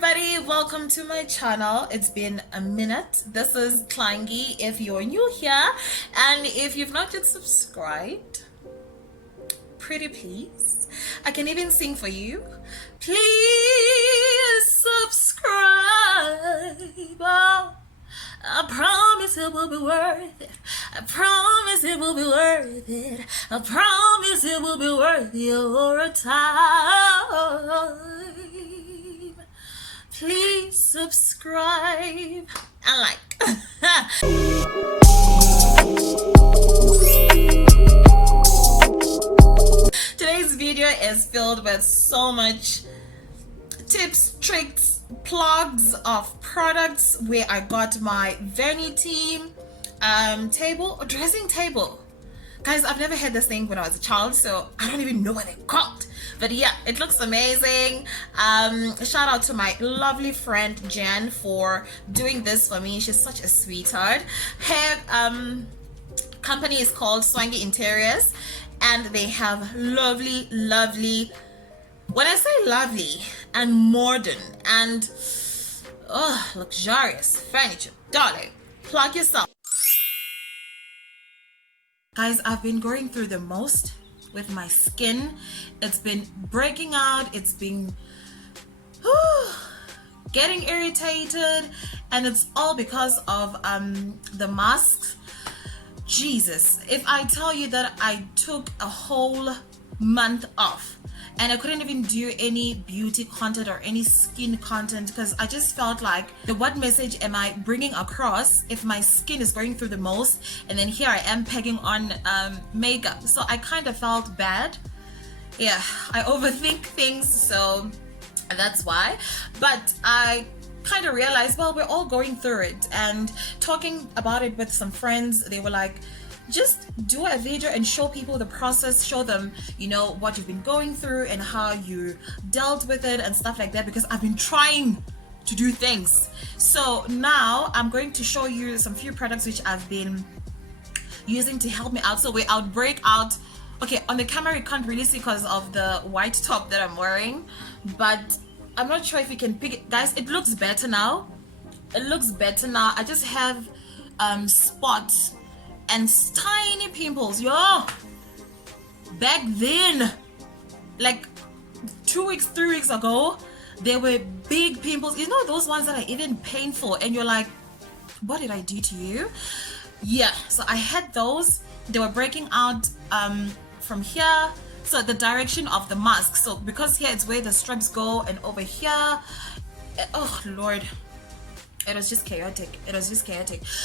everybody, welcome to my channel. It's been a minute. This is Tlangi if you're new here, and if you've not yet subscribed, pretty please, I can even sing for you. Please subscribe. Oh, I promise it will be worth it. I promise it will be worth it. I promise it will be worth your time. Please subscribe and like. Today's video is filled with so much tips, tricks, plugs of products where I got my vanity dressing table. Guys, I've never had this thing when I was a child, so I don't even know what they're called. But yeah, it looks amazing. Shout out to my lovely friend Jan for doing this for me. She's such a sweetheart. Her company is called Tlangi Interiors, and they have lovely, when I say lovely and modern and luxurious furniture, darling, plug yourself. Guys, I've been going through the most with my skin. It's been breaking out, it's been getting irritated, and it's all because of the masks. Jesus, if I tell you that I took a whole month off and I couldn't even do any beauty content or any skin content because I just felt like, what message am I bringing across if my skin is going through the most, and then here I am pegging on makeup? So I kind of felt bad. Yeah, I overthink things, so that's why. But I kind of realized, well, we're all going through it, and talking about it with some friends, they were like, just do a video and show people the process, show them, you know, what you've been going through and how you dealt with it and stuff like that, because I've been trying to do things. So now I'm going to show you some few products which I've been using to help me out. So I'll break out. Okay, on the camera you can't really see because of the white top that I'm wearing, but I'm not sure if you can pick it. Guys, it looks better now. It looks better now. I just have spots and tiny pimples. Yo, back then, like 2 weeks, 3 weeks ago, there were big pimples. You know, those ones that are even painful, and you're like, what did I do to you? Yeah, so I had those. They were breaking out from here, so the direction of the mask. So because here it's where the straps go, and over here, oh Lord, it was just chaotic.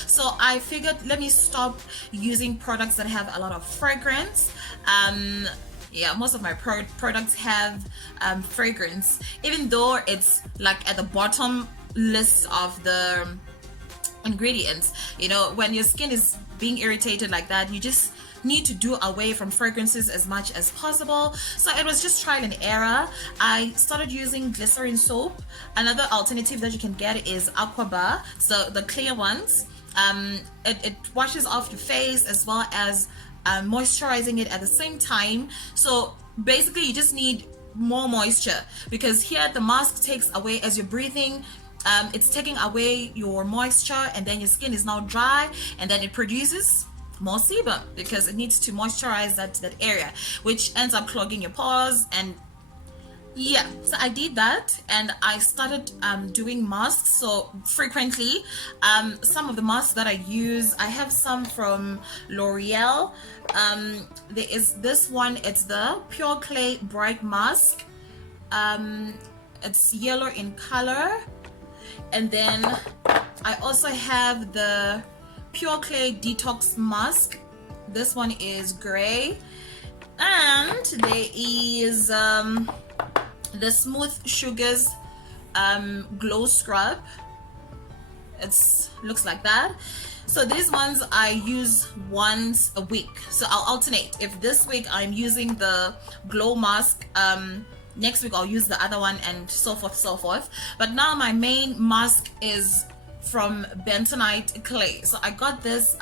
So I figured, let me stop using products that have a lot of fragrance. Yeah, most of my products have fragrance, even though it's like at the bottom list of the ingredients. You know, when your skin is being irritated like that, you just need to do away from fragrances as much as possible. So it was just trial and error. I started using glycerin soap. Another alternative that you can get is Aqua Bar, so the clear ones. It washes off your face as well as moisturizing it at the same time. So basically you just need more moisture, because here the mask takes away, as you're breathing, it's taking away your moisture, and then your skin is now dry, and then it produces more sebum because it needs to moisturize that area, which ends up clogging your pores. And yeah, so I did that, and I started doing masks so frequently. Some of the masks that I use, I have some from L'Oreal. There is this one, it's the Pure Clay Bright Mask. It's yellow in color. And then I also have the Pure Clay Detox Mask. This one is gray. And there is the Smooth Sugars Glow Scrub. It looks like that. So these ones I use once a week. So I'll alternate. If this week I'm using the Glow Mask, next week I'll use the other one, and so forth. But now my main mask is from bentonite clay. So I got this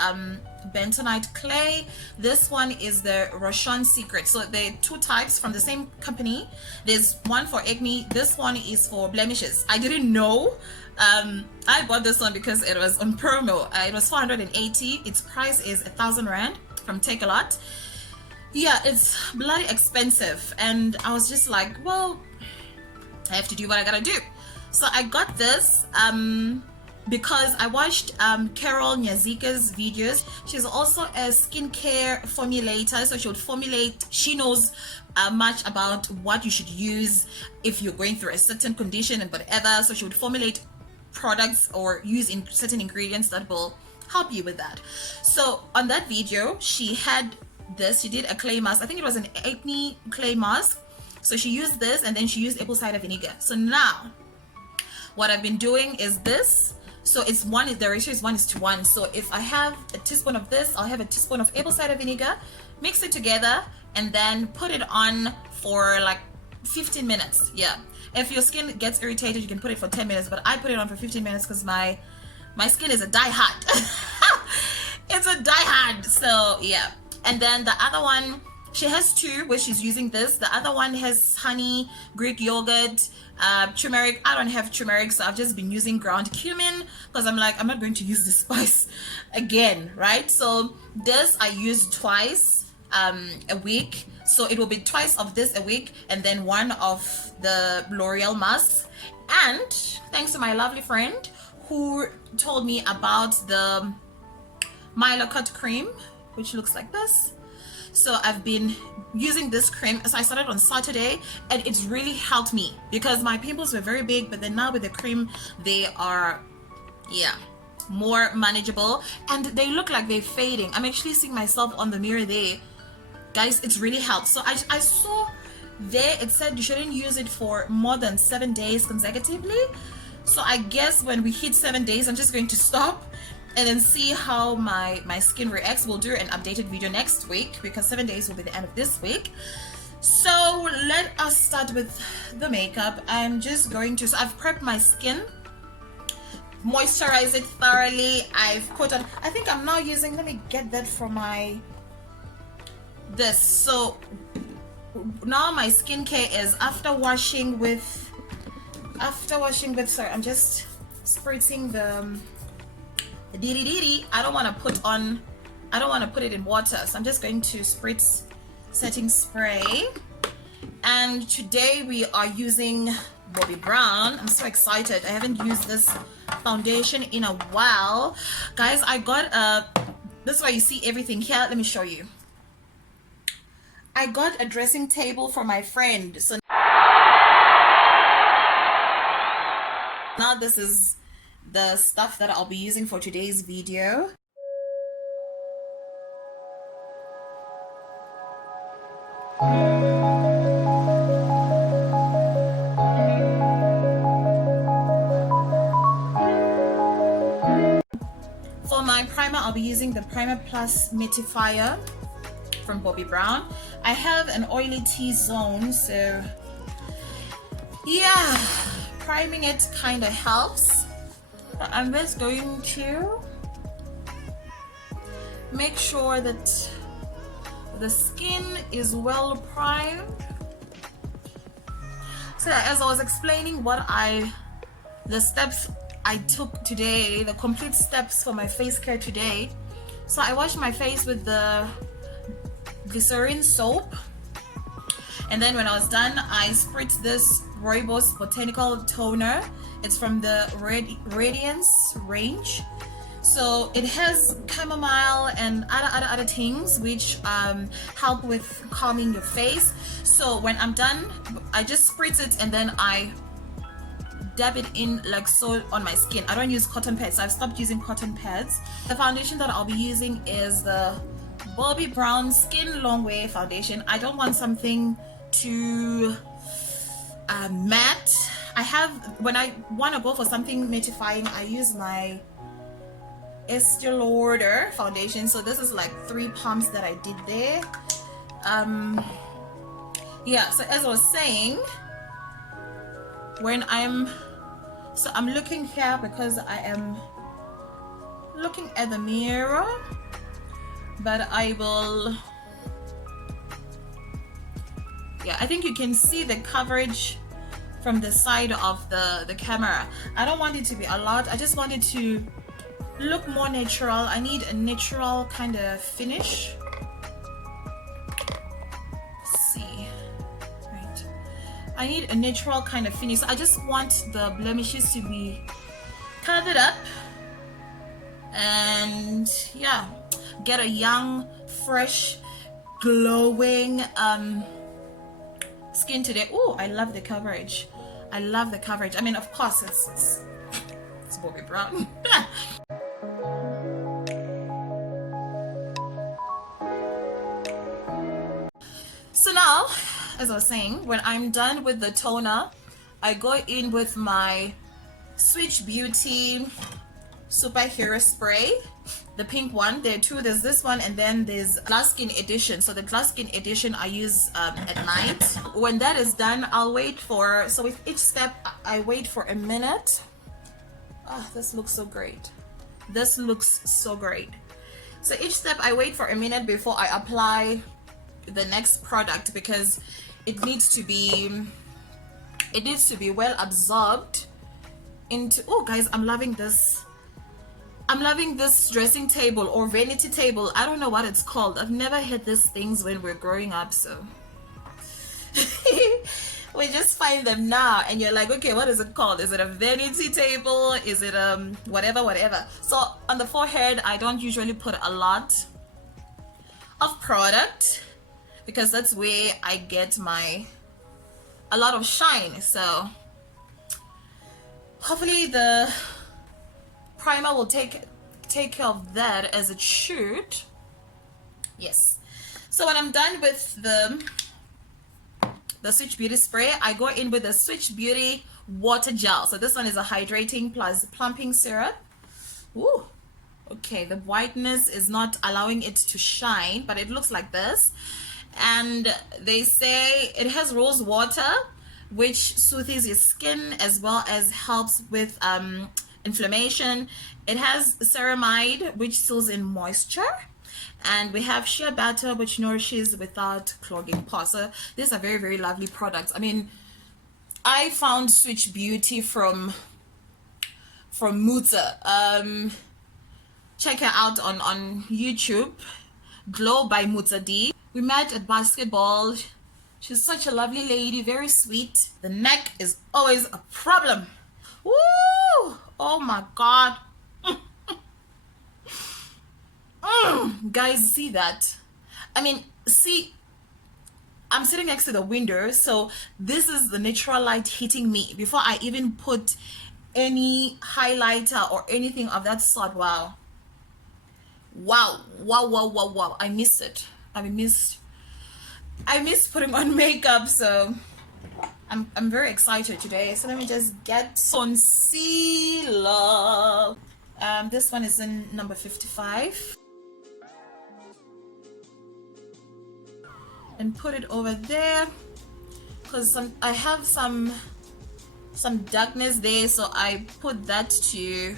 bentonite clay. This one is the Roshan Secret. So they're two types from the same company. There's one for acne, this one is for blemishes. I didn't know. I bought this one because it was on promo. It was 480. Its price is 1,000 rand from Take a Lot. Yeah, it's bloody expensive, and I was just like, well, I have to do what I gotta do. So I got this because I watched Carol Nyazika's videos. She's also a skincare formulator, so she would formulate. She knows much about what you should use if you're going through a certain condition and whatever. So she would formulate products or use in certain ingredients that will help you with that. So on that video, she had this. She did a clay mask. I think it was an acne clay mask. So she used this, and then she used apple cider vinegar. So now what I've been doing is this. So it's one, the ratio is 1:1. So if I have a teaspoon of this, I'll have a teaspoon of apple cider vinegar, mix it together, and then put it on for like 15 minutes. Yeah, if your skin gets irritated, you can put it for 10 minutes, but I put it on for 15 minutes because my skin is a die-hard. It's a die-hard. So yeah. And then the other one, she has two where she's using this. The other one has honey, Greek yogurt, turmeric. I don't have turmeric, so I've just been using ground cumin because I'm like, I'm not going to use this spice again, right? So this I use twice a week. So it will be twice of this a week, and then one of the L'Oreal masks. And thanks to my lovely friend who told me about the Milo Cut cream, which looks like this. So I've been using this cream. So I started on Saturday, and it's really helped me because my pimples were very big, but then now with the cream they are, yeah, more manageable, and they look like they're fading. I'm actually seeing myself on the mirror there, guys. It's really helped. So I saw there it said you shouldn't use it for more than 7 days consecutively. So I guess when we hit 7 days, I'm just going to stop and then see how my skin reacts. We'll do an updated video next week because 7 days will be the end of this week. So let us start with the makeup. I'm just going to, so I've prepped my skin, moisturize it thoroughly. I've put on, I think I'm now using, let me get that for my this. So now my skincare is after washing with, sorry, I'm just spritzing the diri. I don't want to put it in water, so I'm just going to spritz setting spray. And today we are using Bobbi Brown. I'm so excited. I haven't used this foundation in a while, guys. I got this is why you see everything here. Let me show you. I got a dressing table for my friend. So now this is the stuff that I'll be using for today's video. For my primer, I'll be using the Primer Plus Mattifier from Bobbi Brown. I have an oily T-zone, so yeah, priming it kind of helps. I'm just going to make sure that the skin is well primed. So as I was explaining the steps I took today, the complete steps for my face care today. So I washed my face with the glycerin soap, and then when I was done, I spritzed this Rooibos Botanical Toner. It's from the Radiance range. So it has chamomile and other things which help with calming your face. So when I'm done, I just spritz it and then I dab it in like so on my skin. I don't use cotton pads, so I've stopped using cotton pads. The foundation that I'll be using is the Bobbi Brown Skin Long Wear Foundation. I don't want something too matte. I have, when I want to go for something mattifying, I use my Estee Lauder foundation. So this is like 3 pumps that I did there. Yeah, so as I was saying, when I'm looking here because I am looking at the mirror. but I will, yeah, I think you can see the coverage from the side of the camera. I don't want it to be a lot. I just want it to look more natural. I need a natural kind of finish. Let's see, right, I need a natural kind of finish. I just want the blemishes to be covered up and yeah, get a young, fresh, glowing skin today. Oh, I love the coverage. I love the coverage. I mean, of course, it's Bobby Brown. So now, as I was saying, when I'm done with the toner, I go in with my Switch Beauty Superhero Spray, the pink one. There are two. There's this one, and then there's Glass Skin Edition. So the Glass Skin Edition I use at night. When that is done, I'll wait for, so with each step I wait for a minute. Oh, this looks so great. This looks so great. So each step I wait for a minute before I apply the next product, because it needs to be well absorbed into. Oh guys, I'm loving this. I'm loving this dressing table or vanity table. I don't know what it's called. I've never had these things when we're growing up, so we just find them now and you're like, okay, what is it called? Is it a vanity table? Is it whatever. So on the forehead, I don't usually put a lot of product because that's where I get a lot of shine. So hopefully the primer will take care of that as it should. Yes. So when I'm done with the Switch Beauty spray, I go in with the Switch Beauty water gel. So this one is a hydrating plus plumping syrup. Ooh. Okay, the whiteness is not allowing it to shine, but it looks like this. And they say it has rose water, which soothes your skin as well as helps with inflammation. It has ceramide, which seals in moisture, and we have shea butter, which nourishes without clogging pores. So these are very, very lovely products. I mean, I found Switch Beauty from Mutsa. Check her out on YouTube, Glow by Mutsa D. We met at basketball. She's such a lovely lady, very sweet. The neck is always a problem. Woo! Oh my god. Guys, see that? I mean, see, I'm sitting next to the window, so this is the natural light hitting me before I even put any highlighter or anything of that sort. Wow. I miss it. I miss putting on makeup, so I'm very excited today. So let me just get concealer. This one is in number 55, and put it over there because I have some darkness there, so I put that to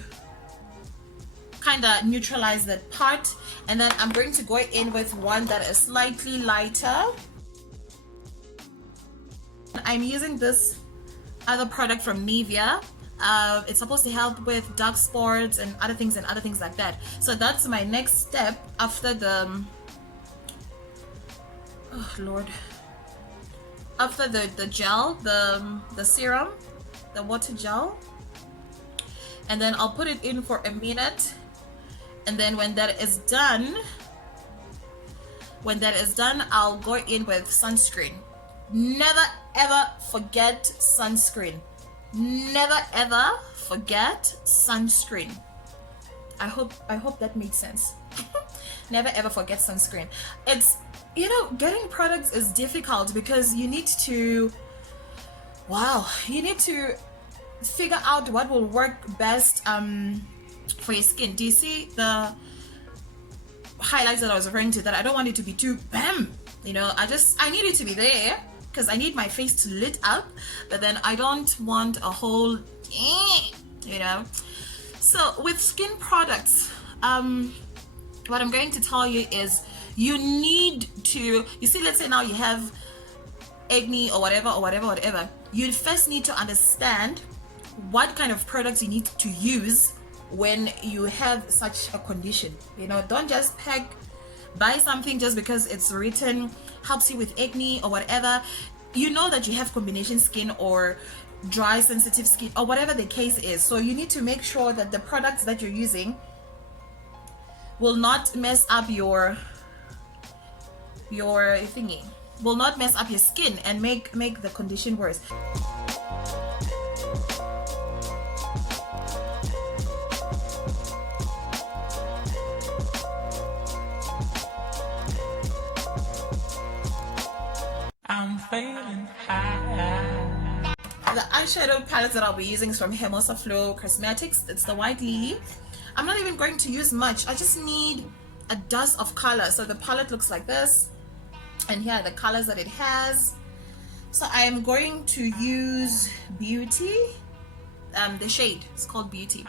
kind of neutralize that part. And then I'm going to go in with one that is slightly lighter. I'm using this other product from Nivea. It's supposed to help with dark spots and other things like that. So that's my next step after the after the gel, the serum, the water gel, and then I'll put it in for a minute. And then when that is done, I'll go in with sunscreen. Never ever forget sunscreen. Never ever forget sunscreen. I hope that makes sense. Never ever forget sunscreen. It's, you know, getting products is difficult because you need to figure out what will work best for your skin. Do you see the highlights that I was referring to? That I don't want it to be too bam, you know, I need it to be there because I need my face to lit up, but then I don't want a whole you know. So with skin products, what I'm going to tell you is you need to, you see, let's say now you have acne or whatever, you first need to understand what kind of products you need to use when you have such a condition. You know, don't just buy something just because it's written helps you with acne or whatever. You know that you have combination skin or dry sensitive skin or whatever the case is, so you need to make sure that the products that you're using will not mess up your thingy, will not mess up your skin and make the condition worse. I'm feeling high. The eyeshadow palette that I'll be using is from Hermosa Flow Cosmetics. It's the White Lily. I'm not even going to use much. I just need a dust of color. So the palette looks like this, and here are the colors that it has. So I am going to use Beauty. The shade is called Beauty.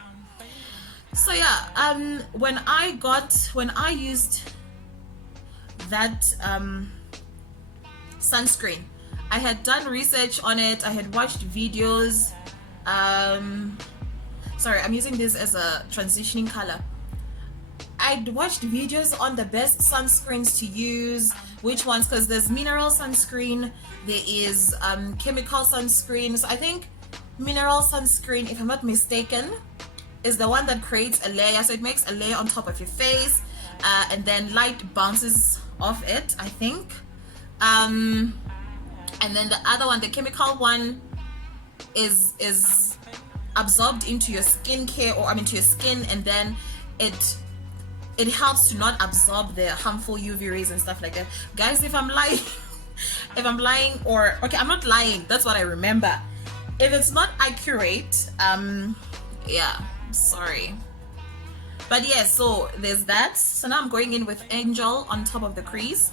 So yeah, when I used that sunscreen, I had done research on it, I had watched videos. Sorry, I'm using this as a transitioning color. I'd watched videos on the best sunscreens to use, which ones, because there's mineral sunscreen, there is chemical sunscreen. So I think mineral sunscreen, if I'm not mistaken, is the one that creates a layer, so it makes a layer on top of your face, and then light bounces off it, I think. And then the other one, the chemical one, is absorbed into your skincare, or I mean to your skin, and then it helps to not absorb the harmful UV rays and stuff like that. Guys, if I'm lying, or okay, I'm not lying, that's what I remember. If it's not accurate, yeah, sorry. But yeah, so there's that. So now I'm going in with Angel on top of the crease.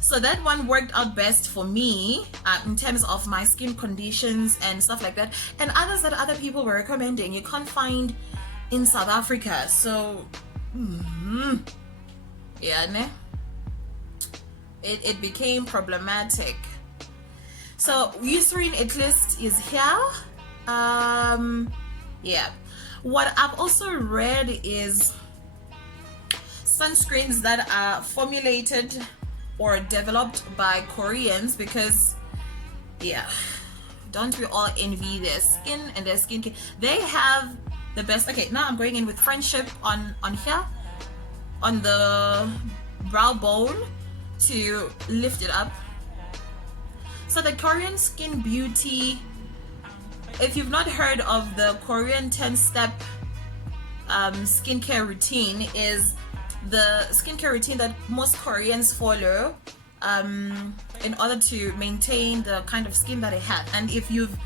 So that one worked out best for me in terms of my skin conditions and stuff like that, and others that other people were recommending you can't find in South Africa. So yeah, ne? It became problematic. So Eucerin at least is here. Yeah, what I've also read is sunscreens that are formulated or developed by Koreans, because yeah, don't we all envy their skin and their skincare? They have the best. Okay, now I'm going in with Friendship on here on the brow bone to lift it up. So the Korean Skin Beauty, if you've not heard of the Korean 10-step skincare routine, is the skincare routine that most Koreans follow in order to maintain the kind of skin that they have. And if you've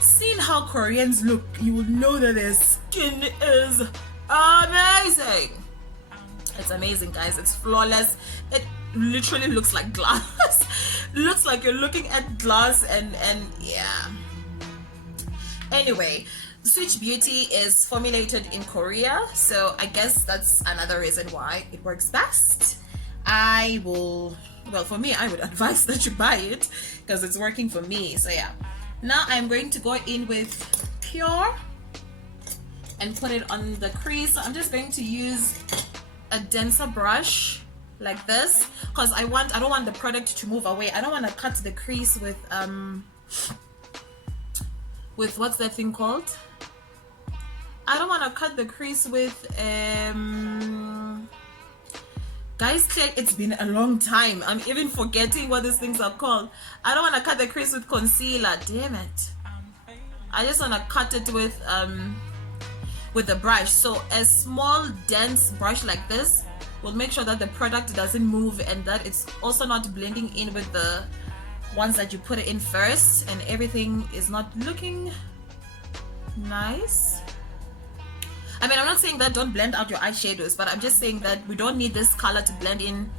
seen how Koreans look, you will know that their skin is amazing. It's amazing, guys. It's flawless. It literally looks like glass. Looks like you're looking at glass, and yeah. Anyway, Switch Beauty is formulated in Korea, so I guess that's another reason why it works best. Well, for me, I would advise that you buy it because it's working for me. So yeah, now I'm going to go in with Pure and put it on the crease. So I'm just going to use a denser brush like this because I don't want the product to move away. I don't want to cut the crease with what's that thing called? I don't want to cut the crease with guys, it's been a long time. I'm even forgetting what these things are called. I don't want to cut the crease with concealer. Damn it. I just want to cut it with a brush. So a small dense brush like this will make sure that the product doesn't move and that it's also not blending in with the ones that you put it in first, and everything is not looking nice. I mean, I'm not saying that don't blend out your eyeshadows, but I'm just saying that we don't need this color to blend in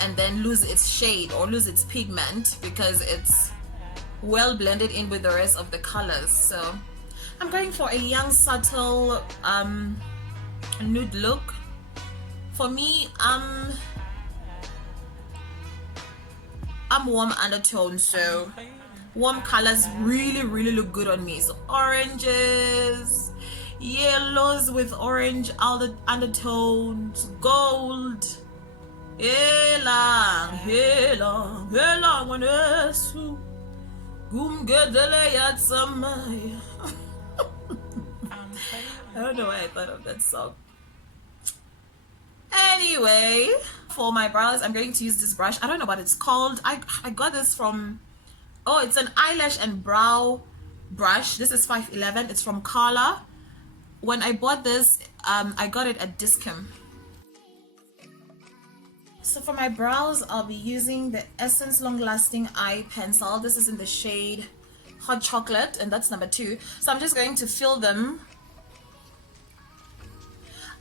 and then lose its shade or lose its pigment, because it's well blended in with the rest of the colors. So I'm going for a young, subtle nude look. For me, I'm warm undertone, so warm colors really look good on me. So oranges, yellows with orange undertones, gold. Elang wanesu gumgedele yatsamaya. I don't know why I thought of that song. Anyway, for my brows, I'm going to use this brush. I don't know what it's called. I got this from, oh, it's an eyelash and brow brush. This is 511. It's from Kaale. When I bought this, I got it at Discount. So for my brows, I'll be using the Essence Long Lasting Eye Pencil. This is in the shade Hot Chocolate, and that's number 2. So I'm just going to fill them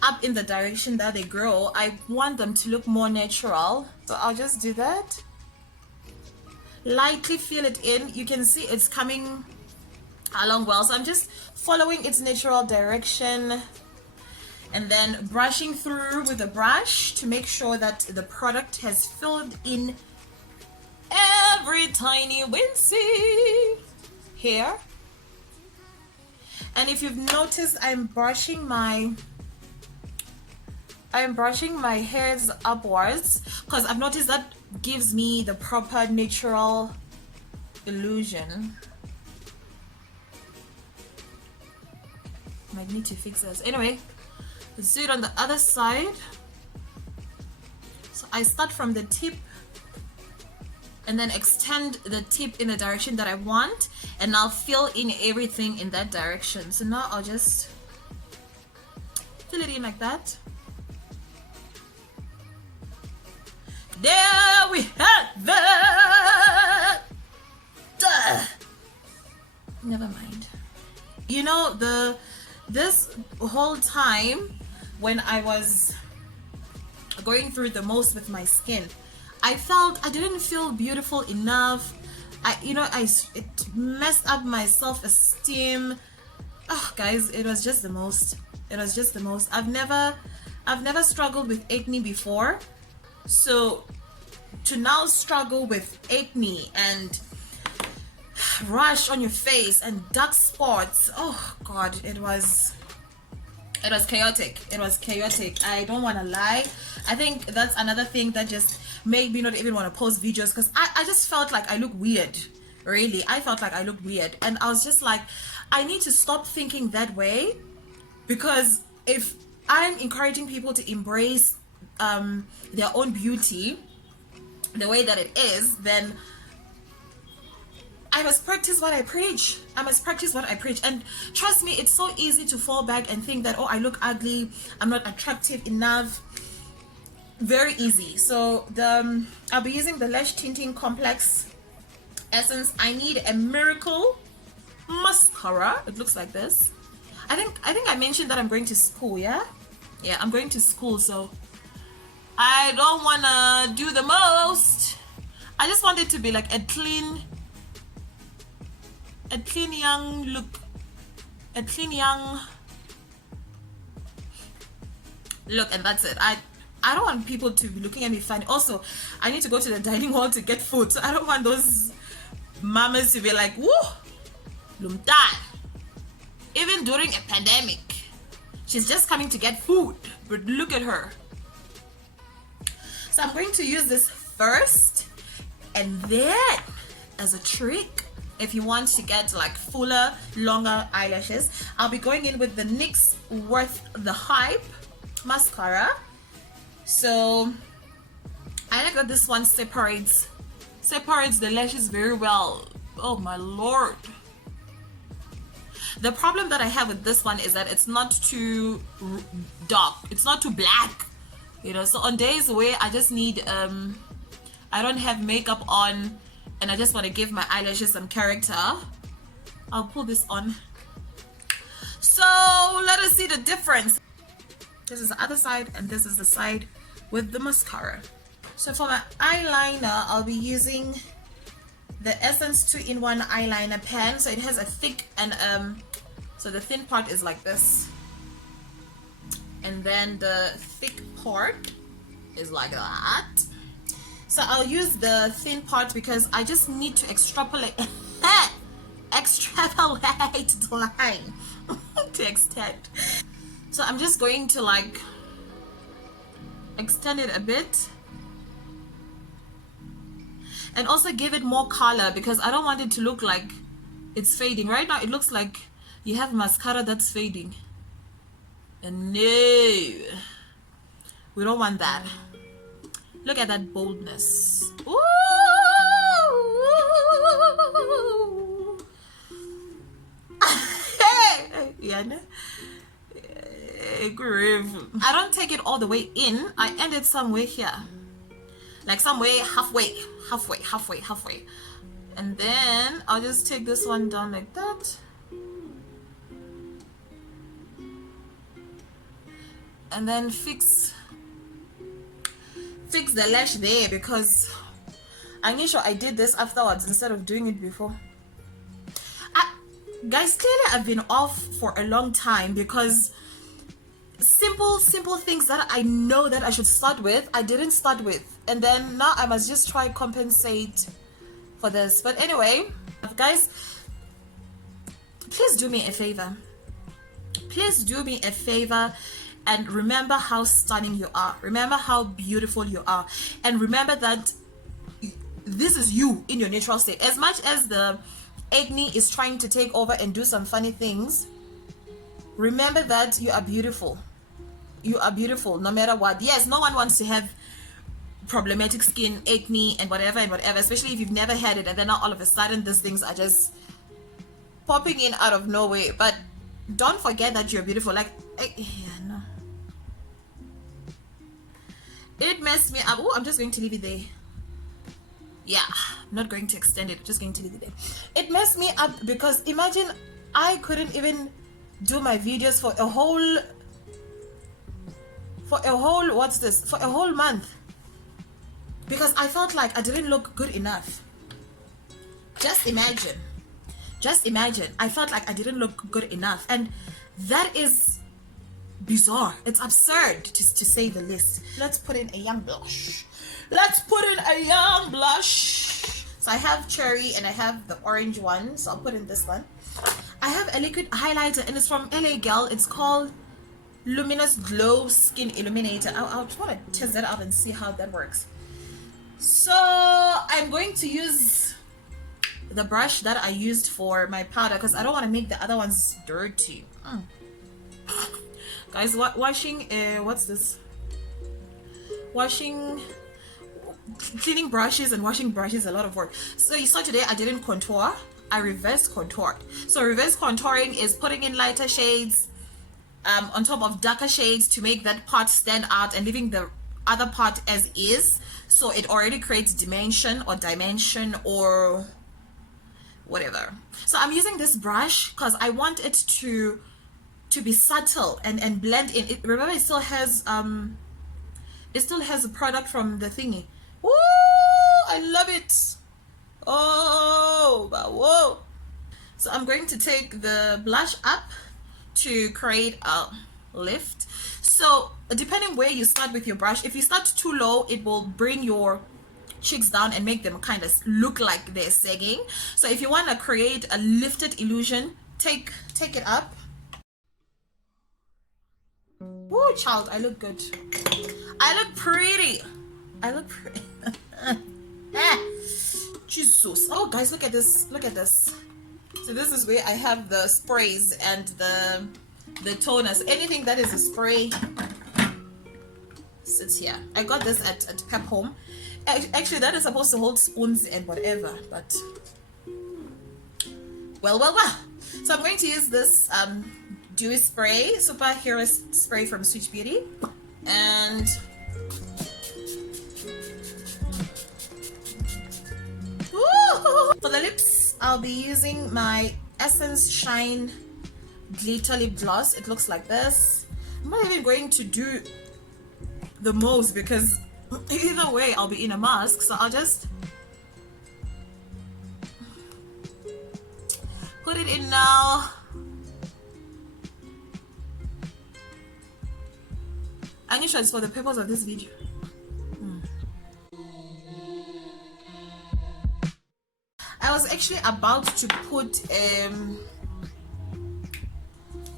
up in the direction that they grow. I want them to look more natural, so I'll just do that. Lightly fill it in. You can see it's coming along well, so I'm just following its natural direction and then brushing through with a brush to make sure that the product has filled in every tiny wincey hair. And if you've noticed, I'm brushing my hairs upwards because I've noticed that gives me the proper natural illusion. Might need to fix this. Anyway, let's do it on the other side. So I start from the tip and then extend the tip in the direction that I want, and I'll fill in everything in that direction. So now I'll just fill it in like that. There we have it. Duh. Never mind. You know, this whole time when I was going through the most with my skin, I felt I didn't feel beautiful enough. It messed up my self-esteem. Oh, guys, it was just the most. It was just the most. I've never struggled with acne before. So to now struggle with acne and rash on your face and dark spots, oh god, it was chaotic. It was chaotic. I don't want to lie. I think that's another thing that just made me not even want to post videos, because I just felt like I look weird. Really, I felt like I looked weird, and I was just like, I need to stop thinking that way, because if I'm encouraging people to embrace their own beauty the way that it is, then I must practice what I preach. I must practice what I preach. And trust me, it's so easy to fall back and think that, oh, I look ugly, I'm not attractive enough. Very easy. So I'll be using the Lash Tinting Complex Essence. I need a Miracle mascara. It looks like this. I think I mentioned that I'm going to school. Yeah, I'm going to school, so I don't want to do the most. I just want it to be like a clean young look, a clean young look, and that's it. I don't want people to be looking at me funny. Also, I need to go to the dining hall to get food, so I don't want those mamas to be like, woo, lumtan. Even during a pandemic, she's just coming to get food, but look at her. So I'm going to use this first, and then as a trick, if you want to get like fuller, longer eyelashes, I'll be going in with the NYX Worth the Hype mascara. So I like that this one separates the lashes very well. Oh my lord. The problem that I have with this one is that it's not too dark, it's not too black, you know. So on days where I just need I don't have makeup on and I just want to give my eyelashes some character, I'll pull this on. So let us see the difference. This is the other side and this is the side with the mascara. So for my eyeliner, I'll be using the Essence 2-in-1 eyeliner pen. So it has a thick and so the thin part is like this, and then the thick part is like that. So I'll use the thin part because I just need to extrapolate the line to extend. So I'm just going to like extend it a bit and also give it more color because I don't want it to look like it's fading. Right now it looks like you have mascara that's fading, and no, we don't want that. Look at that boldness. Ooh. Yeah, no? I don't take it all the way in. I end it somewhere here, like somewhere halfway, and then I'll just take this one down like that, and then fix the lash there because I'm not sure I did this afterwards instead of doing it before. Guys, clearly I've been off for a long time because simple things that I know that I should start with, I didn't start with, and then now I must just try compensate for this. But anyway, guys, please do me a favor. Please do me a favor and remember how stunning you are. Remember how beautiful you are. And remember that this is you in your natural state. As much as the acne is trying to take over and do some funny things, remember that you are beautiful. You are beautiful no matter what. Yes, no one wants to have problematic skin, acne and whatever, especially if you've never had it and then now all of a sudden these things are just popping in out of nowhere. But don't forget that you're beautiful. Like, yeah, no, it messed me up. Oh, I'm just going to leave it there. Yeah, I'm not going to extend it, I'm just going to leave it there. It messed me up because imagine I couldn't even do my videos for a whole month because I felt like I didn't look good enough. Just imagine, I felt like I didn't look good enough, and that is bizarre. It's absurd to say the least. Let's put in a young blush. So I have cherry and I have the orange one, so I'll put in this one. I have a liquid highlighter and it's from LA Girl. It's called Luminous Glow Skin Illuminator. I'll try to test that out and see how that works. So I'm going to use the brush that I used for my powder because I don't want to make the other ones dirty. Guys, washing what's this? Cleaning brushes and washing brushes is a lot of work. So you saw today I didn't contour, I reverse contoured. So reverse contouring is putting in lighter shades on top of darker shades to make that part stand out and leaving the other part as is, so it already creates dimension or whatever. So I'm using this brush because I want it to be subtle and blend in. Remember, it still has a product from the thingy. Woo! I love it. Oh, but whoa. So I'm going to take the blush up to create a lift. So depending where you start with your brush, if you start too low, it will bring your cheeks down and make them kind of look like they're sagging. So if you want to create a lifted illusion, take it up. Woo, child, I look good. I look pretty. Jesus. Oh, guys, look at this. So this is where I have the sprays and the toners. Anything that is a spray sits here. I got this at Pep Home. Actually, that is supposed to hold spoons and whatever, but well. So I'm going to use this dewy spray, superhero spray from Sweet Beauty, and for the lips, I'll be using my Essence Shine Glitter Lip Gloss. It looks like this. I'm not even going to do the most because either way I'll be in a mask, so I'll just put it in now. InShot is for the purpose of this video. I was actually about to put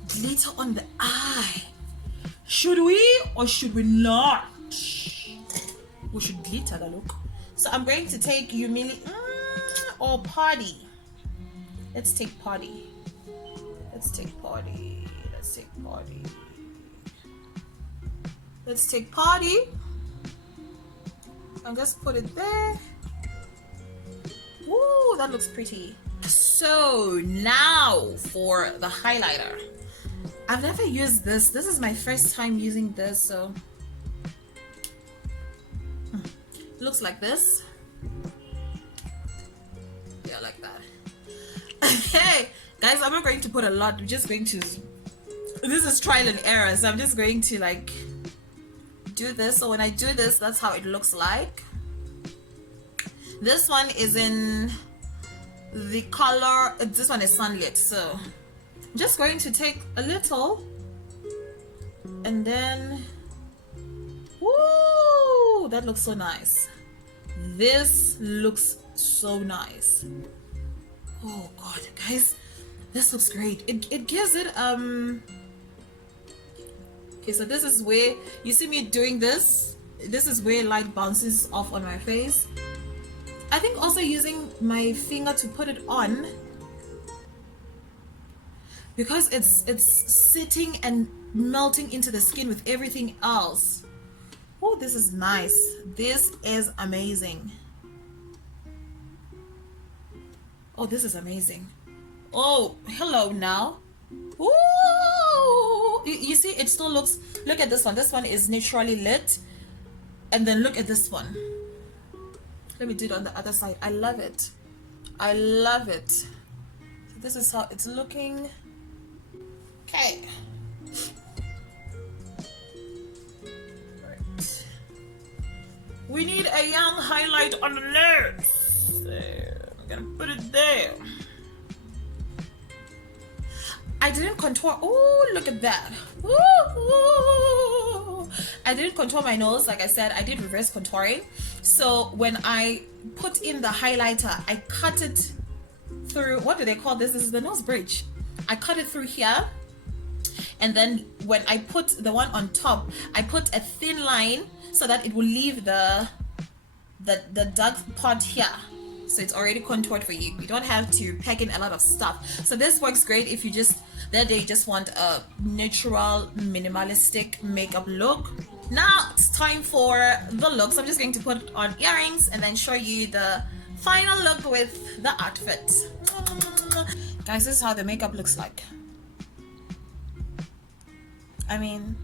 glitter on the eye. Should we or should we not? We should glitter the look. So I'm going to take Humili or Party. Let's take Party. Let's take Party. Let's take Party. Let's take Party. And just put it there. Woo, that looks pretty. So now for the highlighter. I've never used this. This is my first time using this, so it looks like this. Yeah, like that. Hey guys, I'm not going to put a lot. I'm just going to, this is trial and error, so I'm just going to like do this. So when I do this, that's how it looks like. This one is in the color, this one is Sunlit, so I'm just going to take a little and then, woo, that looks so nice. This looks so nice. Oh god, guys, this looks great. It gives it okay, so this is where you see me doing this. This is where light bounces off on my face. I think also using my finger to put it on, because it's sitting and melting into the skin with everything else. Oh, this is nice. This is amazing. Oh, this is amazing. Oh, hello now. Ooh, you see, it still looks, look at this one. This one is naturally lit. And then look at this one. Let me do it on the other side. I love it. I love it. So this is how it's looking. Okay. Right. We need a young highlight on the lips. There. I'm gonna put it there. I didn't contour. Oh, look at that. Ooh. I didn't contour my nose. Like I said, I did reverse contouring. So when I put in the highlighter, I cut it through, what do they call this? This is the nose bridge. I cut it through here. And then when I put the one on top, I put a thin line so that it will leave the dark part here. So it's already contoured for you. You don't have to pack in a lot of stuff. So this works great if you just, that day you just want a natural, minimalistic makeup look. Now it's time for the looks. I'm just going to put on earrings and then show you the final look with the outfit. Guys, this is how the makeup looks like. I mean,